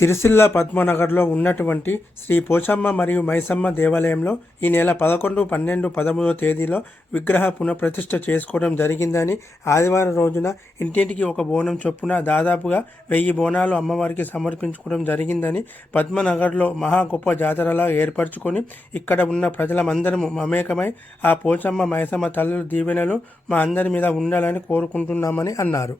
సిరిసిల్ల పద్మనగర్లో ఉన్నటువంటి శ్రీ పోచమ్మ మరియు మైసమ్మ దేవాలయంలో ఈ నెల 11, 12, 13 తేదీలో విగ్రహ పునఃప్రతిష్ఠ చేసుకోవడం జరిగిందని, ఆదివారం రోజున ఇంటింటికి ఒక బోనం చొప్పున దాదాపుగా 1000 బోనాలు అమ్మవారికి సమర్పించుకోవడం జరిగిందని, పద్మనగర్లో మహా గొప్ప జాతరలా ఏర్పరచుకొని ఇక్కడ ఉన్న ప్రజలమందరము మమేకమై ఆ పోచమ్మ మైసమ్మ తల్లుల దీవెనలు మా అందరి మీద ఉండాలని కోరుకుంటున్నామని అన్నారు.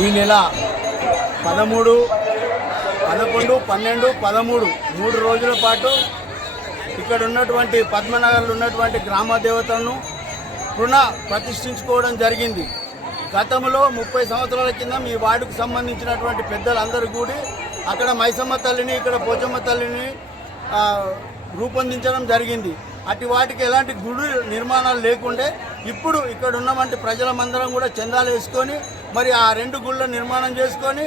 ఈ నెల 13, 11, 12, 13 3 రోజుల పాటు ఇక్కడ ఉన్నటువంటి పద్మనగర్లో ఉన్నటువంటి గ్రామ దేవతలను పునః ప్రతిష్ఠించుకోవడం జరిగింది. గతంలో 30 సంవత్సరాల కింద మీ వార్డుకు సంబంధించినటువంటి పెద్దలందరూ కూడి అక్కడ మైసమ్మ తల్లిని, ఇక్కడ పోచమ్మ తల్లిని రూపొందించడం జరిగింది. అటు వాటికి ఎలాంటి గుడి నిర్మాణాలు లేకుండే ఇప్పుడు ఇక్కడ ఉన్నటువంటి ప్రజలమందరం కూడా చందాలు వేసుకొని మరి ఆ 2 గుళ్ళ నిర్మాణం చేసుకొని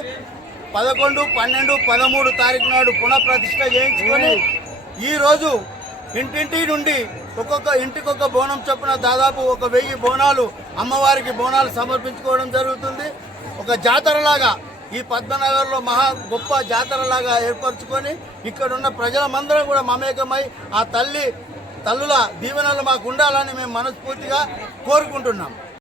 11, 12, 13 తారీఖు నాడు పునఃప్రతిష్ఠ చేయించుకొని ఈరోజు ఇంటింటి నుండి ఒక్కొక్క ఇంటికి ఒక బోనం చొప్పున దాదాపు 1000 బోనాలు అమ్మవారికి బోనాలు సమర్పించుకోవడం జరుగుతుంది. ఒక జాతరలాగా ఈ పద్మనగర్లో మహా గొప్ప జాతరలాగా ఏర్పరచుకొని ఇక్కడున్న ప్రజలమందరం కూడా మమేకమై ఆ తల్లుల దీవెనలు మాకు ఉండాలని మేము మనస్ఫూర్తిగా కోరుకుంటున్నాం.